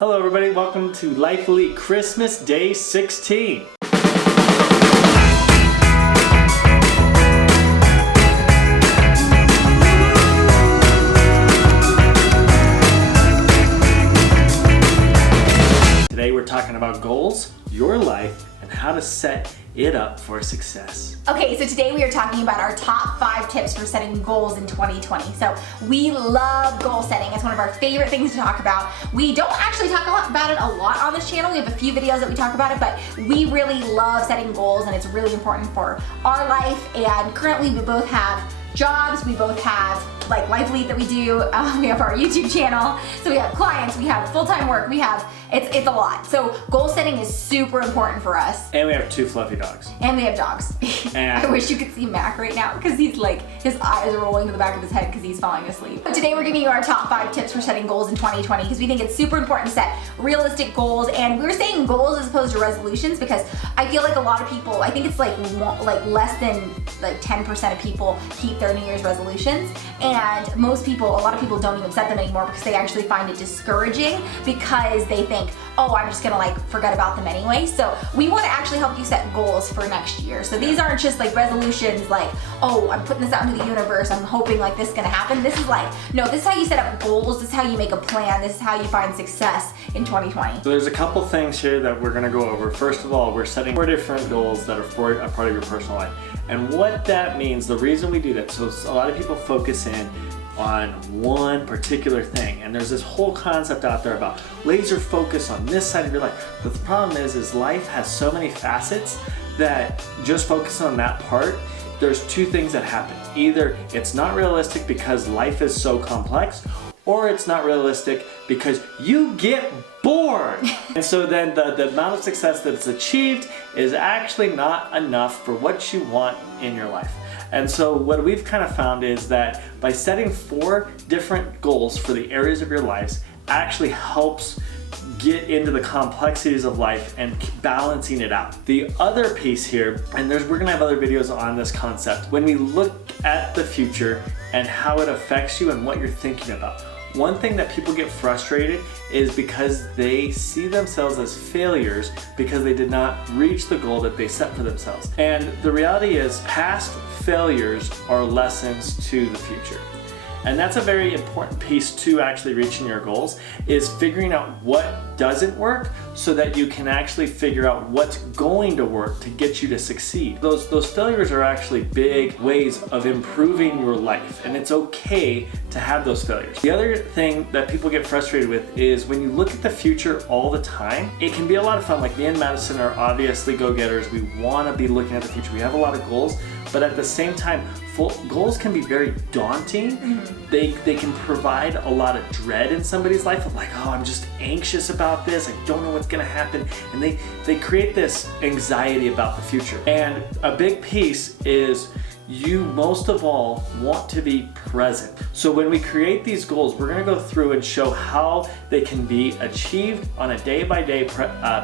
Hello everybody, welcome to Life Elite Christmas Day 16. Today we're talking about goals, your life, and how to set it up for success. Okay, so today we are talking about our top 5 tips for setting goals in 2020. So we love goal setting. It's one of our favorite things to talk about. We don't actually talk about it a lot on this channel. We have a few videos that we talk about it, but we really love setting goals and it's really important for our life. And currently we both have jobs, we both have like Life Elite that we do, we have our YouTube channel, so we have clients, we have full-time work, it's a lot. So goal setting is super important for us. And we have 2 fluffy dogs. And we have dogs. And I wish you could see Mac right now because he's like, his eyes are rolling to the back of his head because he's falling asleep. But today we're giving you our top 5 tips for setting goals in 2020 because we think it's super important to set realistic goals. And we're saying goals as opposed to resolutions because I feel like a lot of people, I think it's like less than like 10% of people keep their New Year's resolutions. And most people, a lot of people don't even set them anymore because they actually find it discouraging because they think, oh, I'm just gonna like forget about them anyway. So we wanna actually help you set goals for next year. So these aren't just like resolutions like, oh, I'm putting this out into the universe, I'm hoping like this is gonna happen. This is like, no, this is how you set up goals, this is how you make a plan, this is how you find success in 2020. so there's a couple things here that we're gonna go over. First of all, we're setting 4 different goals that are for a part of your personal life. And what that means, the reason we do that, so a lot of people focus in on one particular thing, and there's this whole concept out there about laser focus on this side of your life. But the problem is life has so many facets that just focus on that part, there's 2 things that happen. Either it's not realistic because life is so complex, or it's not realistic because you get bored. And so then the amount of success that's achieved is actually not enough for what you want in your life. And so what we've kind of found is that by setting 4 different goals for the areas of your lives actually helps get into the complexities of life and balancing it out. The other piece here, and we're gonna have other videos on this concept, when we look at the future and how it affects you and what you're thinking about. One thing that people get frustrated is because they see themselves as failures because they did not reach the goal that they set for themselves. And the reality is past failures are lessons to the future. And that's a very important piece to actually reaching your goals, is figuring out what doesn't work so that you can actually figure out what's going to work to get you to succeed. Those failures are actually big ways of improving your life, and it's okay to have those failures. The other thing that people get frustrated with is when you look at the future all the time, it can be a lot of fun. Like me and Madison are obviously go-getters. We want to be looking at the future. We have a lot of goals, but at the same time, goals can be very daunting. Mm-hmm. They can provide a lot of dread in somebody's life of like, oh, I'm just anxious about this, I don't know what's gonna happen. And they create this anxiety about the future. And a big piece is you most of all want to be present. So when we create these goals, we're gonna go through and show how they can be achieved on a day-by-day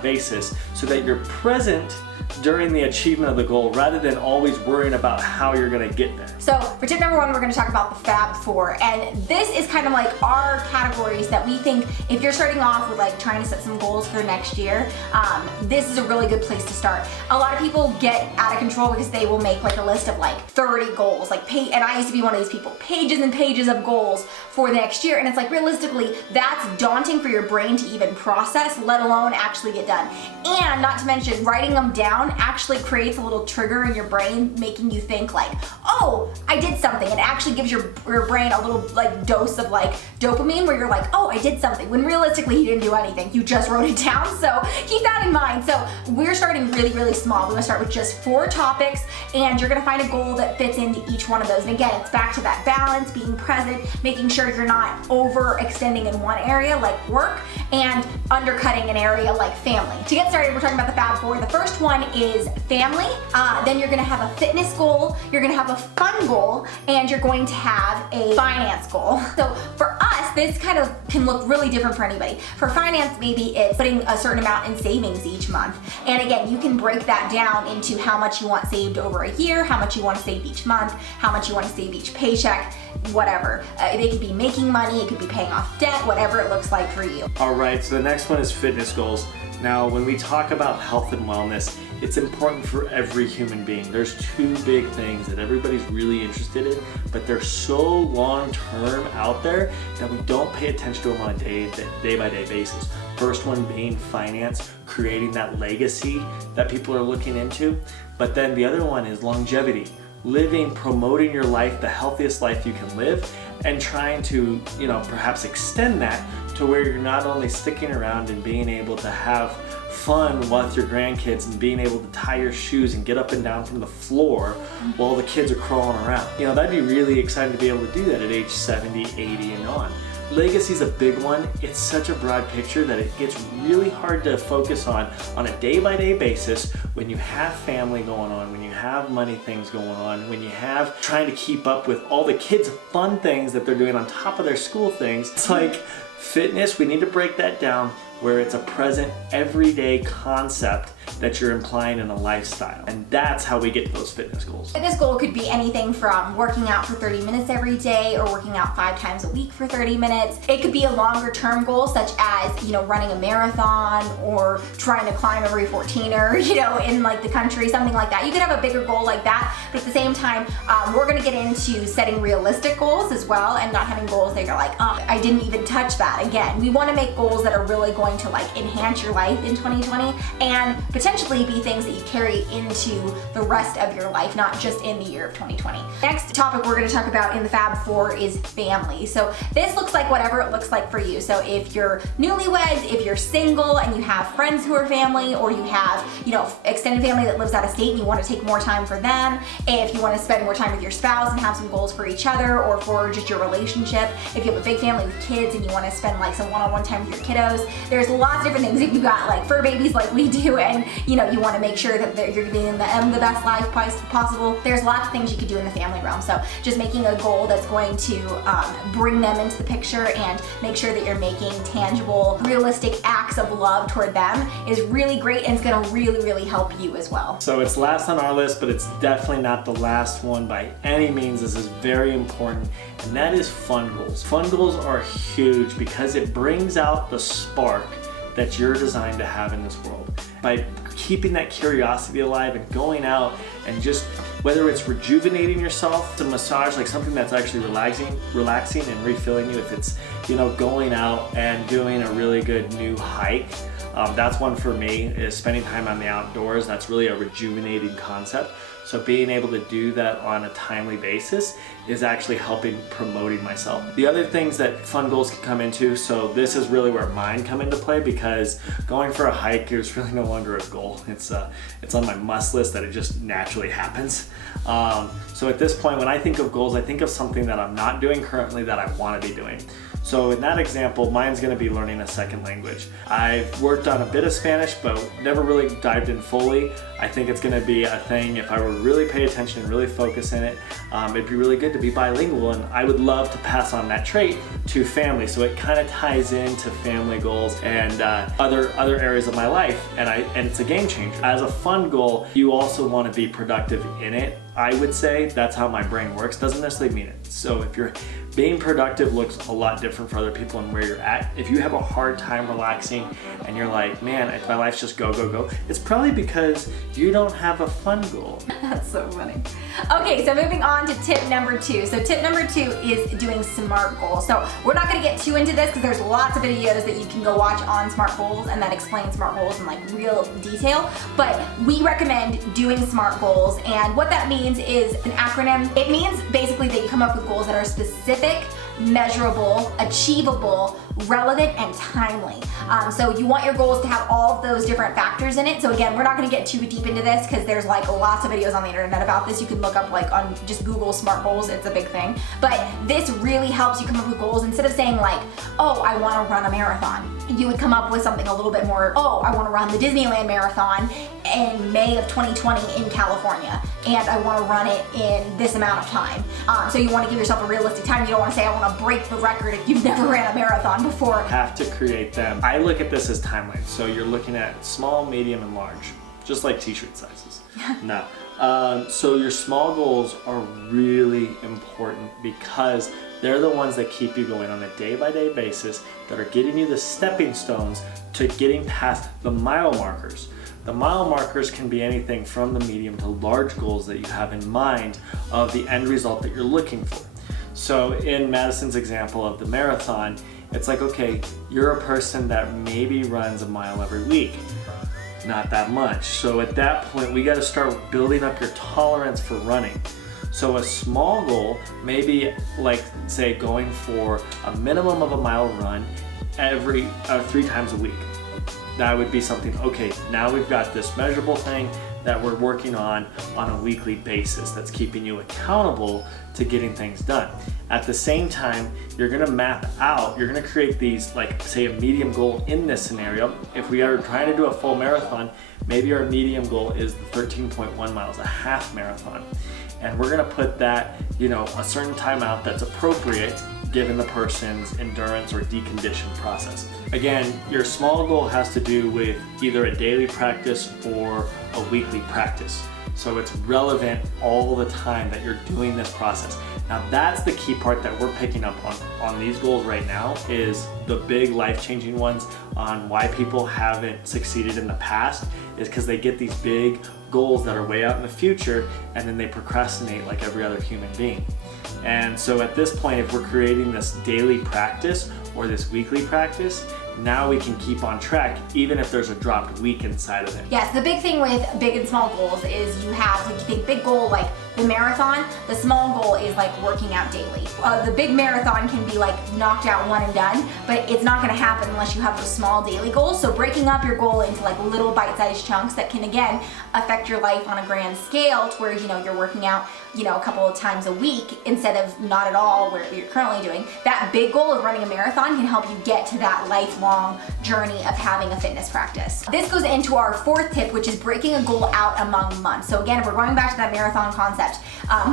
basis so that you're present during the achievement of the goal rather than always worrying about how you're gonna get there. So for tip number 1, we're gonna talk about the Fab 4. And this is kind of like our categories that we think if you're starting off with like trying to set some goals for next year, this is a really good place to start. A lot of people get out of control because they will make like a list of like 30 goals, and I used to be one of these people, pages and pages of goals for the next year. And it's like realistically, that's daunting for your brain to even process, let alone actually get done. And not to mention writing them down actually creates a little trigger in your brain, making you think like, oh, I did something. It actually gives your brain a little like dose of like dopamine where you're like, oh, I did something, when realistically you didn't do anything, you just wrote it down. So keep that in mind. So we're starting really, really small. We're gonna start with just 4 topics, and you're gonna find a goal that fits into each one of those. And again, it's back to that balance, being present, making sure you're not overextending in one area like work and undercutting an area like family. To get started, we're talking about the Fab 4. The first one is family. Then you're gonna have a fitness goal, you're gonna have a fun goal, and you're going to have a finance goal. So for us, this kind of can look really different for anybody. For finance, maybe it's putting a certain amount in savings each month. And again, you can break that down into how much you want saved over a year, how much you want to save each month, how much you want to save each paycheck, whatever. It could be making money, it could be paying off debt, whatever it looks like for you. All right, so the next one is fitness goals. Now, when we talk about health and wellness, it's important for every human being. There's two big things that everybody's really interested in, but they're so long-term out there that we don't pay attention to them on a day-by-day basis. First one being finance, creating that legacy that people are looking into. But then the other one is longevity, living, promoting your life, the healthiest life you can live, and trying to, perhaps extend that to where you're not only sticking around and being able to have fun with your grandkids and being able to tie your shoes and get up and down from the floor while the kids are crawling around. That'd be really exciting to be able to do that at age 70, 80 and on. Legacy is a big one. It's such a broad picture that it gets really hard to focus on a day-by-day basis when you have family going on, when you have money things going on, when you have trying to keep up with all the kids' fun things that they're doing on top of their school things. It's like fitness, we need to break that down where it's a present, everyday concept that you're implying in a lifestyle. And that's how we get to those fitness goals. Fitness goal could be anything from working out for 30 minutes every day or working out 5 times a week for 30 minutes. It could be a longer term goal such as, running a marathon or trying to climb every 14er, in like the country, something like that. You could have a bigger goal like that, but at the same time, we're gonna get into setting realistic goals as well and not having goals that you're like, oh, I didn't even touch that. Again, we wanna make goals that are really going to like enhance your life in 2020 and potentially be things that you carry into the rest of your life, not just in the year of 2020. Next topic we're going to talk about in the Fab 4 is family. So this looks like whatever it looks like for you. So if you're newlyweds, if you're single and you have friends who are family, or you have, extended family that lives out of state and you want to take more time for them, if you want to spend more time with your spouse and have some goals for each other or for just your relationship, if you have a big family with kids and you want to spend like some one-on-one time with your kiddos, there's lots of different things. If you got like fur babies like we do and you want to make sure that you're giving them the best life possible, there's lots of things you could do in the family realm. So just making a goal that's going to bring them into the picture and make sure that you're making tangible, realistic acts of love toward them is really great, and it's going to really, really help you as well. So it's last on our list, but it's definitely not the last one by any means. This is very important, and that is fun goals. Fun goals are huge because it brings out the spark that you're designed to have in this world. By keeping that curiosity alive and going out and just, whether it's rejuvenating yourself, to massage, like something that's actually relaxing and refilling you, if it's, going out and doing a really good new hike. That's one for me, is spending time on the outdoors. That's really a rejuvenating concept. So being able to do that on a timely basis is actually helping promoting myself. The other things that fun goals can come into, so this is really where mine come into play, because going for a hike is really no longer a goal. It's on my must list that it just naturally happens. So at this point, when I think of goals, I think of something that I'm not doing currently that I want to be doing. So in that example, mine's going to be learning a second language. I've worked on a bit of Spanish, but never really dived in fully. I think it's going to be a thing, if I were to really pay attention and really focus in it, it'd be really good to be bilingual, and I would love to pass on that trait to family. So it kind of ties into family goals and other areas of my life, and it's a game changer. As a fun goal, you also want to be productive in it. I would say that's how my brain works. Doesn't necessarily mean it. So if you're being productive, looks a lot different for other people and where you're at. If you have a hard time relaxing and you're like, man, if my life's just go, go, go, it's probably because you don't have a fun goal. That's so funny. Okay, so moving on to tip number 2. So tip number 2 is doing SMART goals. So we're not gonna get too into this because there's lots of videos that you can go watch on SMART goals and that explain SMART goals in like real detail. But we recommend doing SMART goals, and what that means is an acronym. It means basically that you come up with goals that are specific, measurable, achievable, relevant and timely. So you want your goals to have all of those different factors in it. So again, we're not gonna get too deep into this because there's like lots of videos on the internet about this. You can look up like on just Google SMART goals, it's a big thing. But this really helps you come up with goals instead of saying like, oh, I wanna run a marathon. You would come up with something a little bit more, oh, I wanna run the Disneyland Marathon in May of 2020 in California, and I wanna run it in this amount of time. So you wanna give yourself a realistic time. You don't wanna say, I wanna break the record if you've never ran a marathon before. Have to create them. I look at this as timelines. So you're looking at small, medium, and large, just like t-shirt sizes. No. So your small goals are really important because they're the ones that keep you going on a day-by-day basis, that are getting you the stepping stones to getting past the mile markers. The mile markers can be anything from the medium to large goals that you have in mind of the end result that you're looking for. So in Madison's example of the marathon, it's like, okay, you're a person that maybe runs a mile every week. Not that much. So at that point, we got to start building up your tolerance for running. So a small goal, maybe like say going for a minimum of a mile run every 3 times a week. That would be something, okay, now we've got this measurable thing that we're working on a weekly basis that's keeping you accountable to getting things done. At the same time, you're gonna map out, you're gonna create these, like say a medium goal in this scenario. If we are trying to do a full marathon, maybe our medium goal is the 13.1 miles, a half marathon. And we're gonna put that, a certain time out that's appropriate given the person's endurance or decondition process. Again, your small goal has to do with either a daily practice or a weekly practice. So it's relevant all the time that you're doing this process. Now that's the key part that we're picking up on these goals right now, is the big life-changing ones on why people haven't succeeded in the past, is because they get these big goals that are way out in the future and then they procrastinate like every other human being. And so at this point, if we're creating this daily practice or this weekly practice, now we can keep on track even if there's a dropped week inside of it. Yes, the big thing with big and small goals is you have, like, you think big goal like the marathon, the small goal is like working out daily. The big marathon can be like knocked out one and done, but it's not gonna happen unless you have those small daily goals. So breaking up your goal into like little bite-sized chunks that can again affect your life on a grand scale to where you're working out a couple of times a week instead of not at all where you're currently doing. That big goal of running a marathon can help you get to that lifelong journey of having a fitness practice. This goes into our 4th tip, which is breaking a goal out among months. So again, if we're going back to that marathon concept,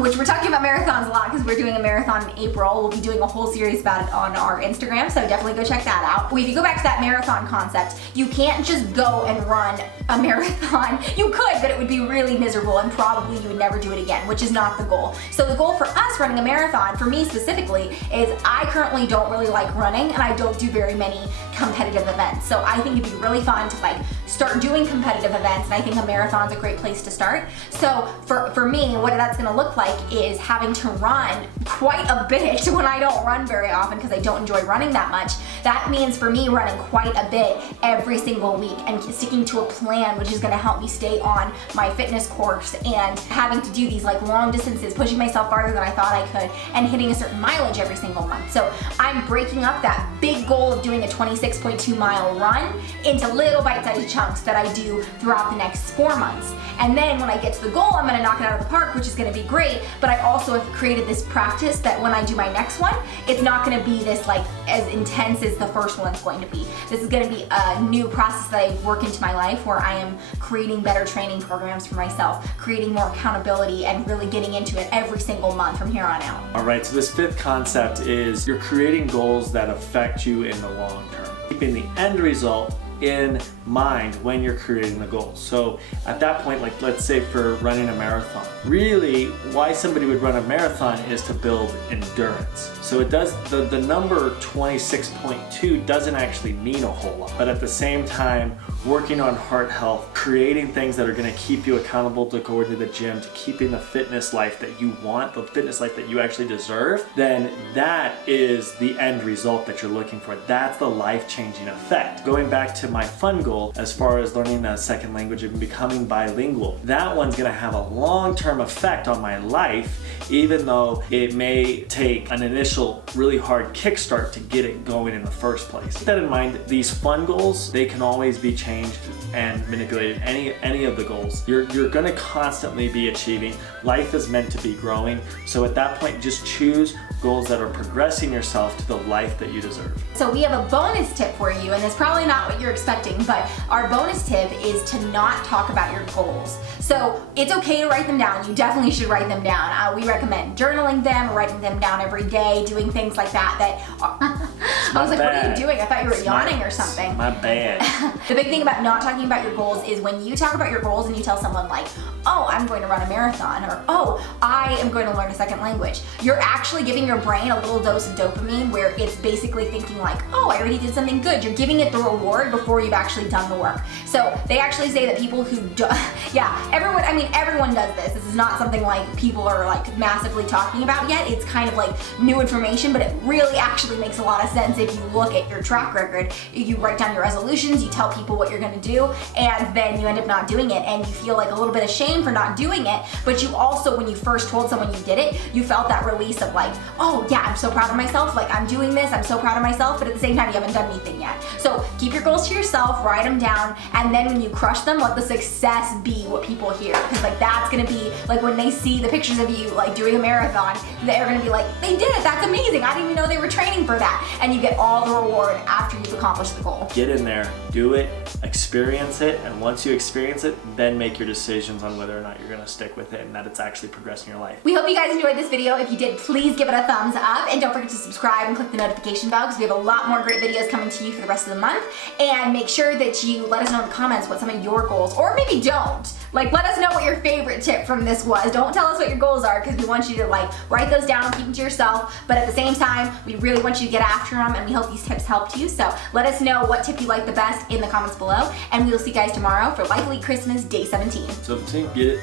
which we're talking about marathons a lot because we're doing a marathon in April. We'll be doing a whole series about it on our Instagram, so definitely go check that out. If you go back to that marathon concept, you can't just go and run a marathon. You could, but it would be really miserable and probably you would never do it again, which is not the goal. So the goal for us running a marathon, for me specifically, is I currently don't really like running and I don't do very many competitive events. So I think it'd be really fun to start doing competitive events, and I think a marathon's a great place to start. So for me, what that's gonna look like is having to run quite a bit when I don't run very often because I don't enjoy running that much. That means for me running quite a bit every single week and sticking to a plan which is gonna help me stay on my fitness course and having to do these long distances, pushing myself farther than I thought I could, and hitting a certain mileage every single month. So I'm breaking up that big goal of doing a 26.2 mile run into little bite-sized chunks that I do throughout the next 4 months. And then when I get to the goal, I'm gonna knock it out of the park, which is gonna be great, but I also have created this practice that when I do my next one, it's not gonna be this as intense as the first one's going to be. This is gonna be a new process that I work into my life where I am creating better training programs for myself, creating more accountability, and really getting into it every single month from here on out. All right, so this 5th concept is you're creating goals that affect you in the long term, keeping the end result in mind when you're creating the goals. So at that point, let's say for running a marathon, really why somebody would run a marathon is to build endurance. So it does, the number 26.2 doesn't actually mean a whole lot, but at the same time, working on heart health, creating things that are going to keep you accountable to going to the gym, to keeping the fitness life that you want, the fitness life that you actually deserve, then that is the end result that you're looking for. That's the life-changing effect. Going back to my fun goal, as far as learning a second language and becoming bilingual, that one's going to have a long-term effect on my life, even though it may take an initial really hard kickstart to get it going in the first place. Keep that in mind. These fun goals, they can always be changed and manipulated. Any of the goals you're going to constantly be achieving. Life is meant to be growing, so at that point just choose goals that are progressing yourself to the life that you deserve. So we have a bonus tip for you, and it's probably not what you're expecting, but our bonus tip is to not talk about your goals. So it's okay to write them down. You definitely should write them down. We recommend journaling them, writing them down every day, doing things like that. I was like, what are you doing? I thought you were yawning or something. My bad. The big thing about not talking about your goals is when you talk about your goals and you tell someone like, oh, I'm going to run a marathon, or oh, I am going to learn a second language, you're actually giving your brain a little dose of dopamine where it's basically thinking like, oh, I already did something good. You're giving it the reward before you've actually done the work. So they actually say that people who do, everyone does this. This is not something like people are like massively talking about yet. It's kind of like new information, but it really actually makes a lot of sense if you look at your track record. You write down your resolutions, you tell people what you're gonna do, and then you end up not doing it, and you feel like a little bit of shame for not doing it, but you also, when you first told someone you did it, you felt that release of like, oh yeah, I'm so proud of myself, like I'm doing this, I'm so proud of myself, but at the same time you haven't done anything yet. So keep your goals to yourself, write them down, and then when you crush them, let the success be what people hear, because like that's gonna be, like when they see the pictures of you like doing a marathon, they're gonna be like, they did it, that's amazing, I didn't even know they were training for that, and you get all the reward after you've accomplished the goal. Get in there, do it, experience it, and once you experience it, then make your decisions on whether or not you're gonna stick with it and that it's actually progressing your life. We hope you guys enjoyed this video. If you did, please give it a thumbs up, and don't forget to subscribe and click the notification bell because we have a lot more great videos coming to you for the rest of the month. And make sure that you let us know in the comments what some of your goals, or maybe don't. Like, let us know what your favorite tip from this was. Don't tell us what your goals are because we want you to like write those down and keep them to yourself, but at the same time, we really want you to get after them, and we hope these tips helped you. So let us know what tip you like the best in the comments below, and we will see you guys tomorrow for Life Elite Christmas Day 17. 17, get it.